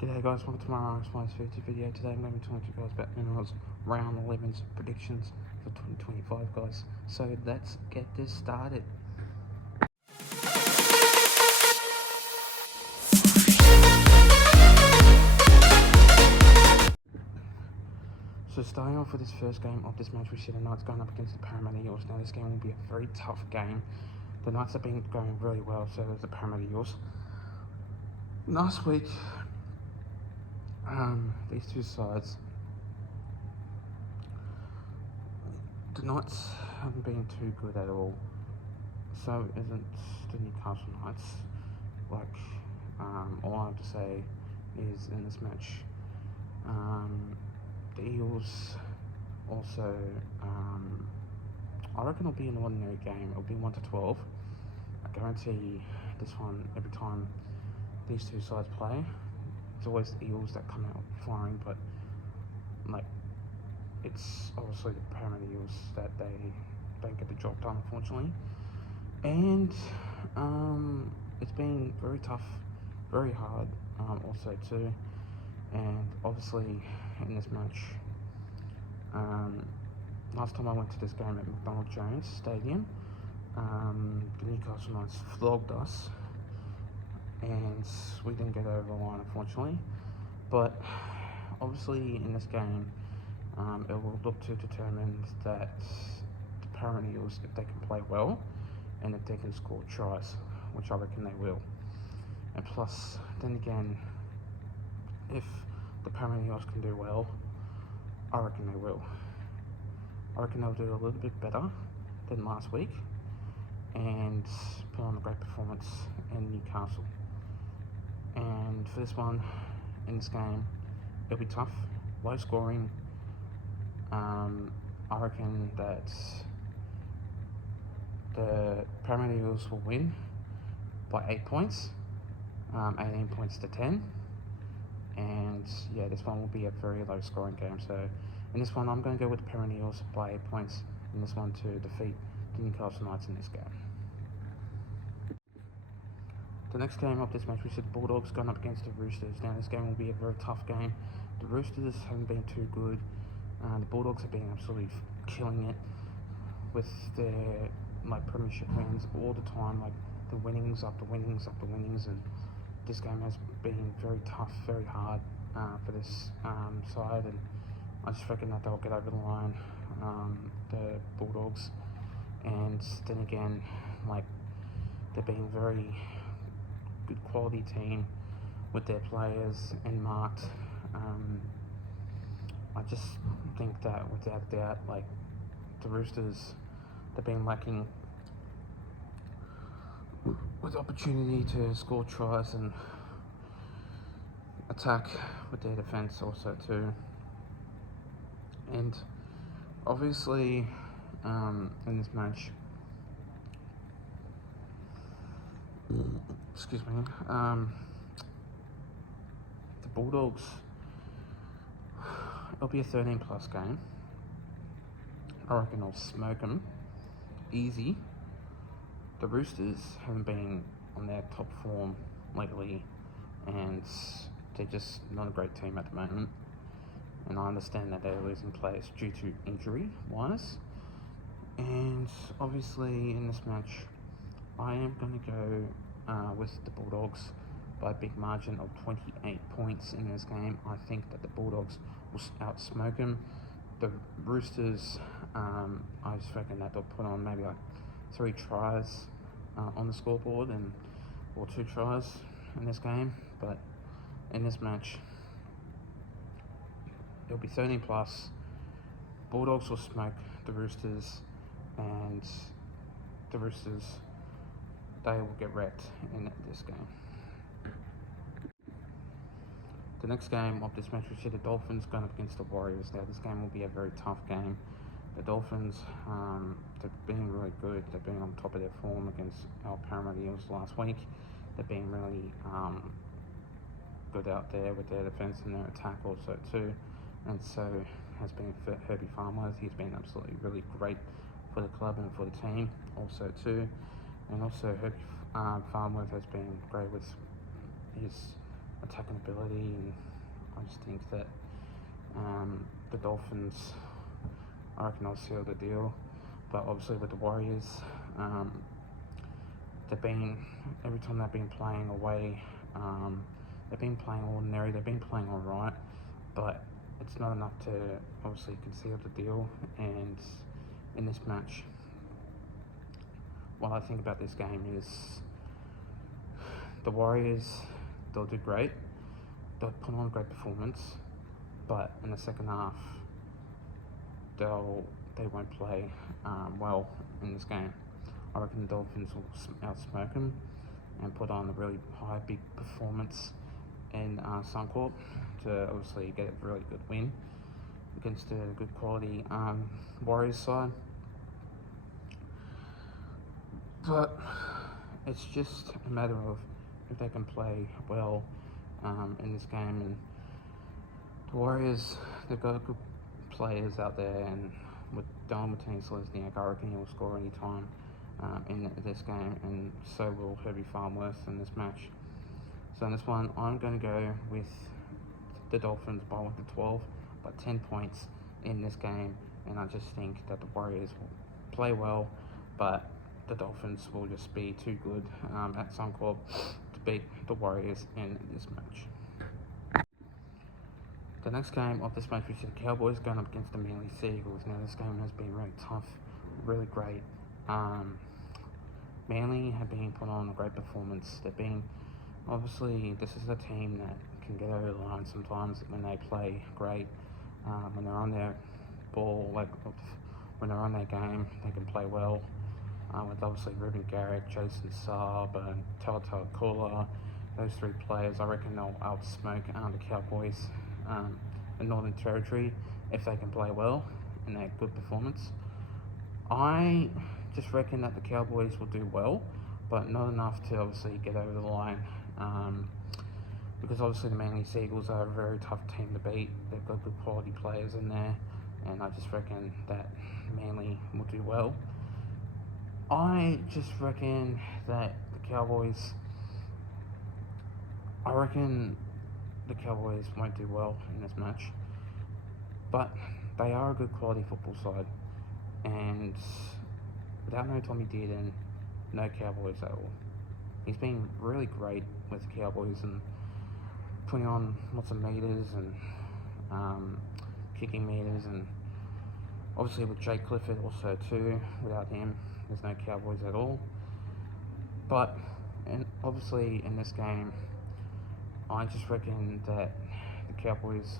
G'day guys, welcome to my Response 50 video. Today I'm going to be talking to you guys about Nrl's Round 11's predictions for 2025 guys. So let's get this started. So starting off with this first game of this match, we see the Knights going up against the Parramatta Eels. Now this game will be a very tough game. The Knights have been going really well, so does the Parramatta Eels. Last week, these two sides, the Knights haven't been too good at all. So isn't the Newcastle Knights. All I have to say is in this match, the Eels also, I reckon it'll be an ordinary game. It'll be 1 to 12. I guarantee this one, every time these two sides play, it's always the Eels that come out firing, but it's obviously the Parramatta Eels that they don't get the job done, unfortunately. And it's been very tough, very hard also too. And obviously in this match, last time I went to this game at McDonald Jones Stadium, the Newcastle Knights flogged us and we didn't get over the line, unfortunately. But obviously in this game, it will look to determine that the Parramatta Eels, if they can play well and if they can score tries, which I reckon they will. And plus, then again, if the Parramatta Eels can do well, I reckon they will. I reckon they'll do a little bit better than last week and put on a great performance in Newcastle. And for this one, in this game, it'll be tough, low scoring. I reckon that the Parramatta Eels will win by 8 points, 18 points to 10. And yeah, this one will be a very low scoring game. So in this one, I'm going to go with the Parramatta Eels by 8 points in this one to defeat the Newcastle Knights in this game. The next game of this match, we see the Bulldogs going up against the Roosters. Now this game will be a very tough game. The Roosters haven't been too good. The Bulldogs have been absolutely killing it with their premiership wins all the time, the winnings after winnings after winnings, and this game has been very tough, very hard for this side, and I just reckon that they'll get over the line, the Bulldogs. And then again, they're being very good quality team with their players and marked. I just think that without a doubt, the Roosters, they've been lacking with opportunity to score tries and attack with their defence also too. And obviously in this match, the Bulldogs, it'll be a 13 plus game. I reckon I'll smoke them easy. The Roosters haven't been on their top form lately, and they're just not a great team at the moment. And I understand that they're losing players due to injury wise. And obviously in this match, I am going to go with the Bulldogs by a big margin of 28 points in this game. I think that the Bulldogs will outsmoke them. The Roosters, I just reckon that they'll put on maybe 3 tries on the scoreboard or 2 tries in this game. But in this match, it'll be 13 plus. Bulldogs will smoke the Roosters, and the Roosters, they will get wrecked in this game. The next game of this match, we see the Dolphins going up against the Warriors. Now this game will be a very tough game. The Dolphins, they've been really good. They've been on top of their form against our Parramatta Eels last week. They've been really good out there with their defence and their attack also too. And so has been Herbie Farnworth. He's been absolutely really great for the club and for the team also too. And also Herbie Farnworth has been great with his attacking ability, and I just think that the Dolphins, I reckon they'll seal the deal. But obviously with the Warriors, every time they've been playing away, they've been playing ordinary, they've been playing alright, but it's not enough to obviously conceal the deal. And in this match, what I think about this game is the Warriors, they'll do great, they'll put on a great performance, but in the second half, they won't play well in this game. I reckon the Dolphins will outsmoke them and put on a really high, big performance in Suncorp to obviously get a really good win against a good quality Warriors side. But it's just a matter of if they can play well in this game. And the Warriors, they've got good players out there, and with Dylan Martinez-Lesniak, I reckon he'll score any time in this game, and so will Herbie Farmworth in this match. So in this one, I'm going to go with the Dolphins by 1-12, by 10 points in this game, and I just think that the Warriors will play well, but the Dolphins will just be too good at Suncorp to beat the Warriors in this match. The next game of this match, we see the Cowboys going up against the Manly Seagulls. Now this game has been really tough, really great. Manly have been put on a great performance. They've been, obviously, this is a team that can get over the line sometimes when they play great. When they're on their ball, like when they're on their game, they can play well. With obviously Ruben Garrick, Jason Saab, and Tata Kola, those three players, I reckon they'll outsmoke the Cowboys in Northern Territory if they can play well and they have good performance. I just reckon that the Cowboys will do well, but not enough to obviously get over the line, because obviously the Manly Seagulls are a very tough team to beat. They've got good quality players in there, and I just reckon that Manly will do well. I just reckon that the Cowboys won't do well in this match, but they are a good quality football side, and without no Tommy Dearden, no Cowboys at all. He's been really great with the Cowboys and putting on lots of meters and kicking meters, and obviously with Jake Clifford also too. Without him, there's no Cowboys at all. But obviously in this game, I just reckon that the Cowboys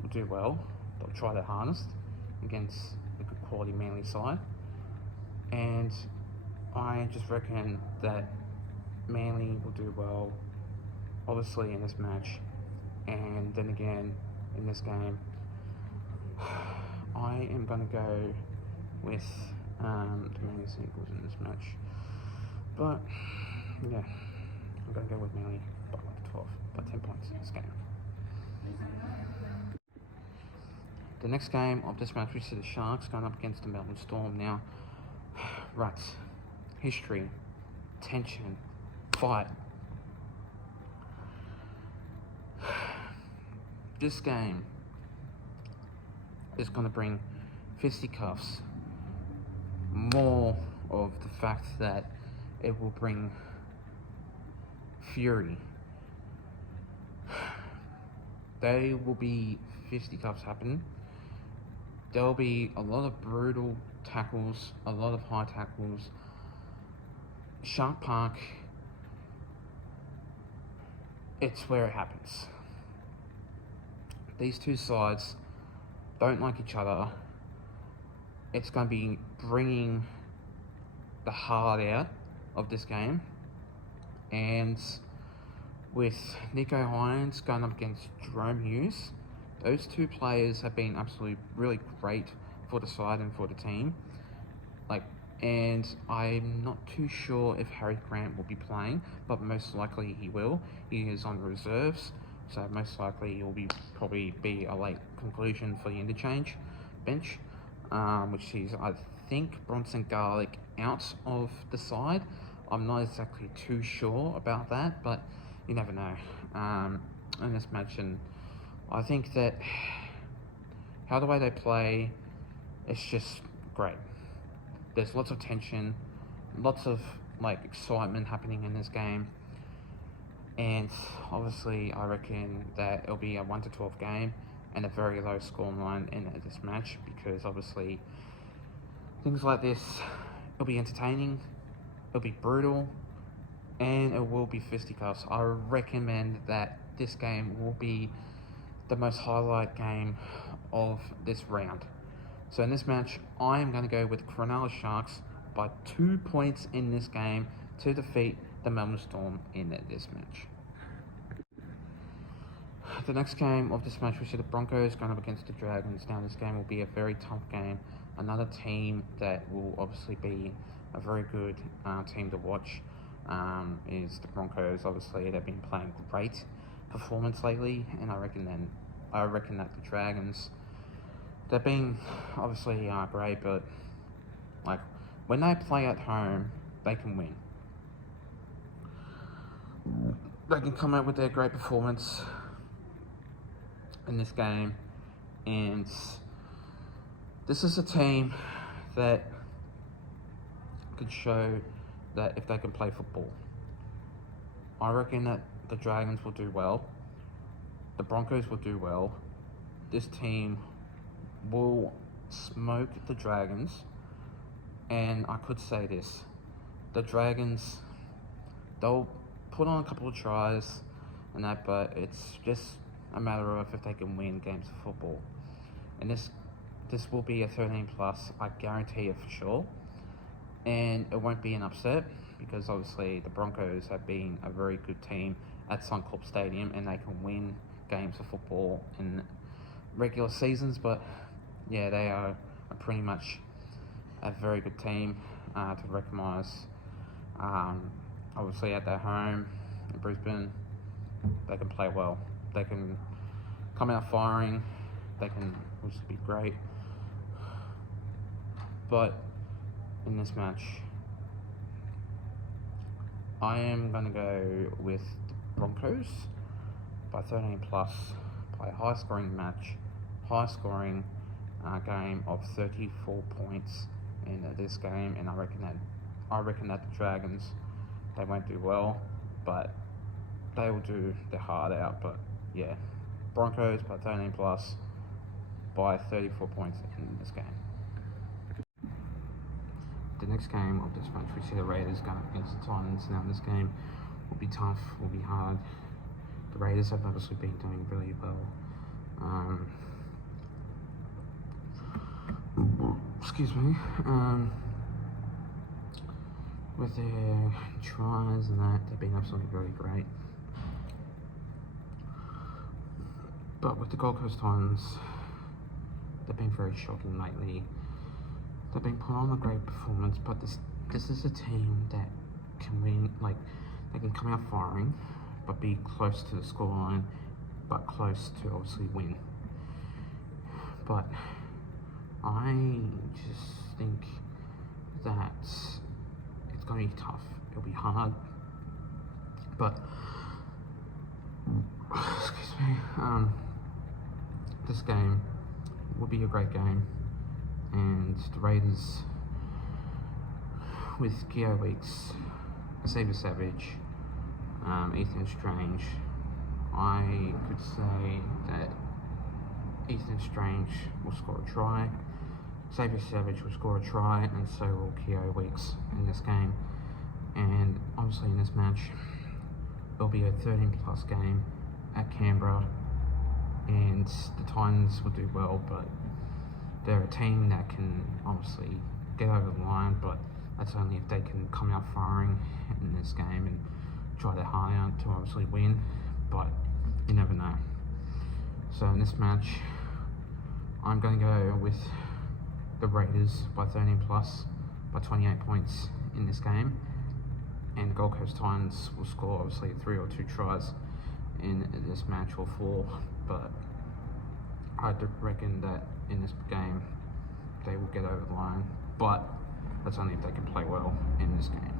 will do well. They'll try their hardest against a good quality Manly side, and I just reckon that Manly will do well, obviously in this match, and then again in this game. I am going to go with the Manly Seagulls in this match, but yeah, I'm going to go with Manly by 12, by 10 points in this game. The next game of this match, we see the Sharks going up against the Melbourne Storm. Now, ruts, history, tension, fight. This game is going to bring fisticuffs, more of the fact that it will bring fury. There will be fisticuffs happen. There will be a lot of brutal tackles, a lot of high tackles. Shark Park, it's where it happens. These two sides don't like each other. It's going to be bringing the heart out of this game. And with Nico Hines going up against Jerome Hughes, those two players have been absolutely really great for the side and for the team. And I'm not too sure if Harry Grant will be playing, but most likely he will. He is on reserves, so most likely he will probably be a late conclusion for the interchange bench, which is, I think, Bronson Garlick out of the side. I'm not exactly too sure about that, but you never know. in this match, and I think that how the way they play, it's just great. There's lots of tension, lots of excitement happening in this game, and obviously I reckon that it'll be a 1-12 game and a very low scoreline in this match, because obviously things like this, it'll be entertaining, it'll be brutal, and it will be fisticuffs. I recommend that this game will be the most highlight game of this round. So in this match, I am going to go with Cronulla Sharks by 2 points in this game to defeat the Melbourne Storm in this match. The next game of this match, we see the Broncos going up against the Dragons. Now this game will be a very tough game. Another team that will obviously be a very good team to watch is the Broncos. Obviously, they've been playing great performance lately, and I reckon that the Dragons, they've been obviously great, but when they play at home, they can win. They can come out with their great performance in this game, and this is a team that could show that if they can play football. I reckon that the Dragons will do well, the Broncos will do well, this team will smoke the Dragons, and I could say this, the Dragons, they'll put on a couple of tries and that, but it's just a matter of if they can win games of football. And this will be a 13+, I guarantee it for sure. And it won't be an upset, because obviously the Broncos have been a very good team at Suncorp Stadium, and they can win games of football in regular seasons. But yeah, they are pretty much a very good team to recognise. Obviously at their home in Brisbane, they can play well. They can come out firing. They can also be great. But in this match, I am going to go with the Broncos by 13+, by a high-scoring match, high-scoring game of 34 points in this game, and I reckon that the Dragons, they won't do well, but they will do their heart out. But yeah, Broncos by 13+, by 34 points in this game. The next game of this match, we see the Raiders going up against the Titans. Now this game will be tough, will be hard. The Raiders have obviously been doing really well. Excuse me. With their tries and that, they've been absolutely very great. But with the Gold Coast Titans, they've been very shocking lately. They've been put on a great performance, but this is a team that can win. They can come out firing, but be close to the scoreline, but close to obviously win. But I just think that it's going to be tough. It'll be hard, but excuse me. This game will be a great game. And the Raiders, with Keogh Weeks, Xavier Savage, Ethan Strange, I could say that Ethan Strange will score a try, Xavier Savage will score a try, and so will Keogh Weeks in this game. And obviously in this match, it'll be a 13+ game at Canberra, and the Titans will do well, but they're a team that can obviously get over the line, but that's only if they can come out firing in this game and try their heart out to obviously win, but you never know. So in this match, I'm going to go with the Raiders by 13+, by 28 points in this game, and the Gold Coast Titans will score obviously 3 or 2 tries in this match, or 4, but I reckon that in this game they will get over the line, but that's only if they can play well in this game.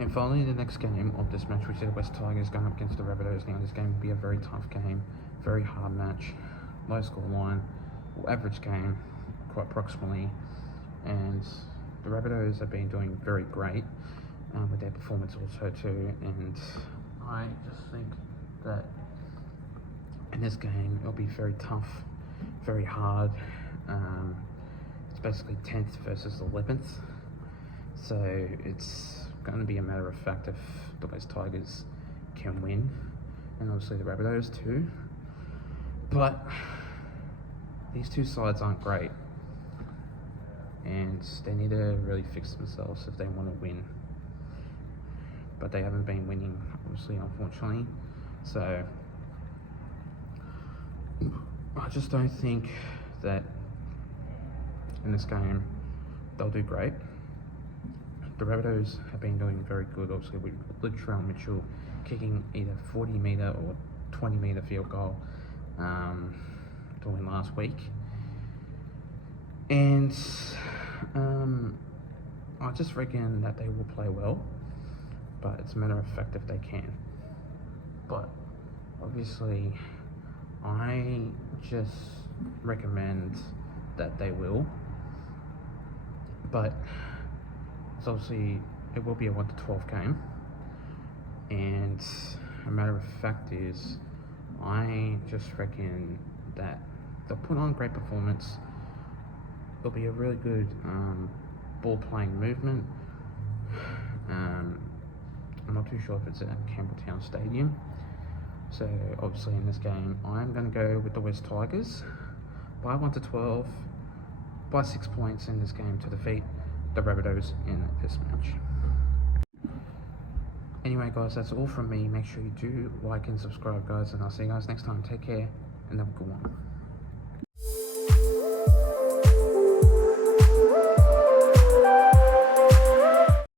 And finally, the next game of this match, we see the West Tigers going up against the Rabbitohs. Now, this game will be a very tough game, very hard match, low score line, average game, quite approximately. And the Rabbitohs have been doing very great with their performance also too. And I just think that in this game, it'll be very tough, very hard. It's basically 10th versus 11th. So it's going to be a matter of fact if the West Tigers can win, and obviously the Rabbitohs too. But these two sides aren't great, and they need to really fix themselves if they want to win. But they haven't been winning, obviously, unfortunately. So I just don't think that in this game they'll do great. The Rabbitohs have been doing very good, obviously, with Nrl Mitchell kicking either 40-metre or 20-metre field goal during last week. And I just reckon that they will play well, but it's a matter of fact if they can. But obviously, I just recommend that they will. But so obviously it will be a 1-12 game, and a matter of fact is I just reckon that they'll put on great performance. It'll be a really good ball playing movement. I'm not too sure if it's at Campbelltown Stadium. So obviously in this game I'm going to go with the West Tigers by 1-12, by 6 points in this game to defeat the Rabbitohs in this match. Anyway guys, that's all from me. Make sure you do like and subscribe guys, and I'll see you guys next time. Take care and have a good one.